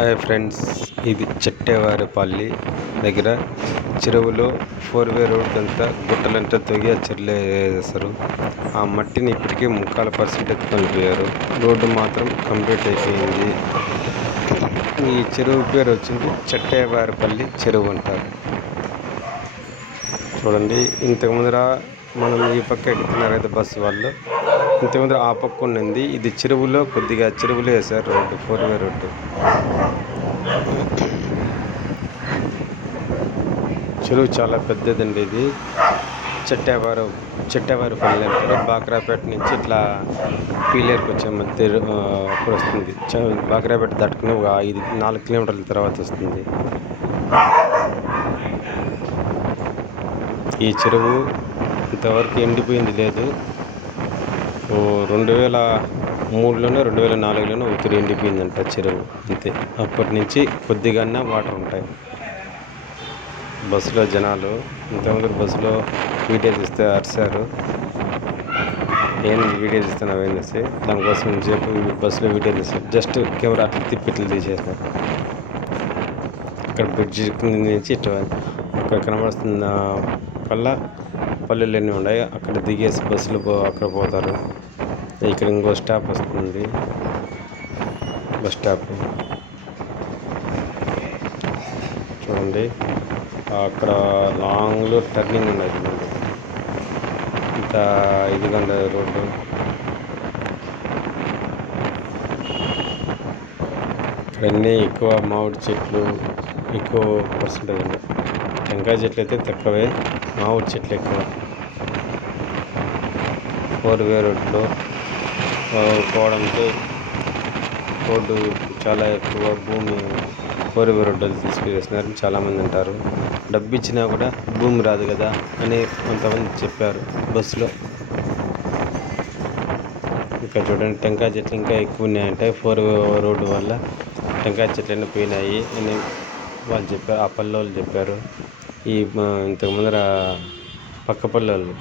Hi friends, ఇది చెట్టేవారిపల్లి దగ్గర చెరువులో 4-వే రోడ్ అంతా గుట్టలంతా తవ్వి ఆ చెరువులో వేసేస్తారు. ఆ మట్టిని ఇప్పటికే 3/4% ఎత్తుకొని రోడ్డు మాత్రం కంప్లీట్ అయిపోయింది. ఈ చెరువు పేరు వచ్చింది చెట్టేవారిపల్లి చెరువు అంటారు. చూడండి, ఇంతకు ముందర మనం ఈ పక్క ఎక్కుతున్నారు కదా బస్సు వాళ్ళు, ఇంతకుముందు ఆ పక్క ఉన్నింది. ఇది చెరువులో చెరువులో వేసారు రోడ్డు, 4-వే రోడ్డు. చెరువు చాలా పెద్దదండి. ఇది చెట్టేవారిపల్లి అంటారు. బాక్రాపేట నుంచి ఇట్లా పీలేరుకి వచ్చే మధ్య అప్పుడు వస్తుంది. బాక్రాపేట దాటుకుని ఒక 4 కిలోమీటర్ల తర్వాత వస్తుంది. ఈ చెరువు ఇంతవరకు ఎండిపోయింది లేదు. 2003లోనో 2004లోనో ఉత్తరి ఎండిపోయిందంట చెరువు, అంతే. అప్పటి నుంచి కొద్దిగానే వాటర్ ఉంటాయి. బస్సులో జనాలు ఇంతకుముందు బస్సులో వీడియో తీస్తే అరిశారు, ఏంది వీడియో తీస్తున్నావు ఏంటేసి. దానికోసం చెప్పి బస్సులో వీడియో తీస్తారు. జస్ట్ కెమెరా అట్లా తిప్పి తీసేసినారు. ఇక్కడ బ్రిడ్జి నుంచి ఇట్లా అక్కడ కనబడుతున్న కల్లా పల్లెలన్నీ ఉన్నాయి. అక్కడ దిగేసి బస్సులు అక్కడ పోతారు. ఇక్కడ ఇంకో స్టాప్ వస్తుంది, బస్ స్టాప్. చూడండి, అక్కడ లాంగ్లో టర్నింగ్ ఉన్నది. ఇంత ఇదిగా ఉండదు రోడ్డు. ఇక్కడన్నీ ఎక్కువ మామిడి చెట్లు ఎక్కువ పర్సెంటేజ్ ఉన్నాయి. టెంకాయ చెట్లు అయితే తక్కువే, మామిడి చెట్లు ఎక్కువ. 4-వే రోడ్లో పోవడంతో రోడ్డు చాలా ఎక్కువ భూమి 4-వే రోడ్డు తీసుకువేసినారని చాలామంది అంటారు. డబ్బు ఇచ్చినా కూడా భూమి రాదు కదా అని కొంతమంది చెప్పారు బస్సులో. ఇంకా చూడండి, టెంకాయ చెట్లు ఇంకా ఎక్కువ ఉన్నాయంటే 4-వే రోడ్డు వల్ల టెంకాయ చెట్లన్నీ పోయినాయి అని వాళ్ళు చెప్పారు, ఆ పల్లె వాళ్ళు చెప్పారు. ఇంతకు ముందర పక్క పల్లె వాళ్ళు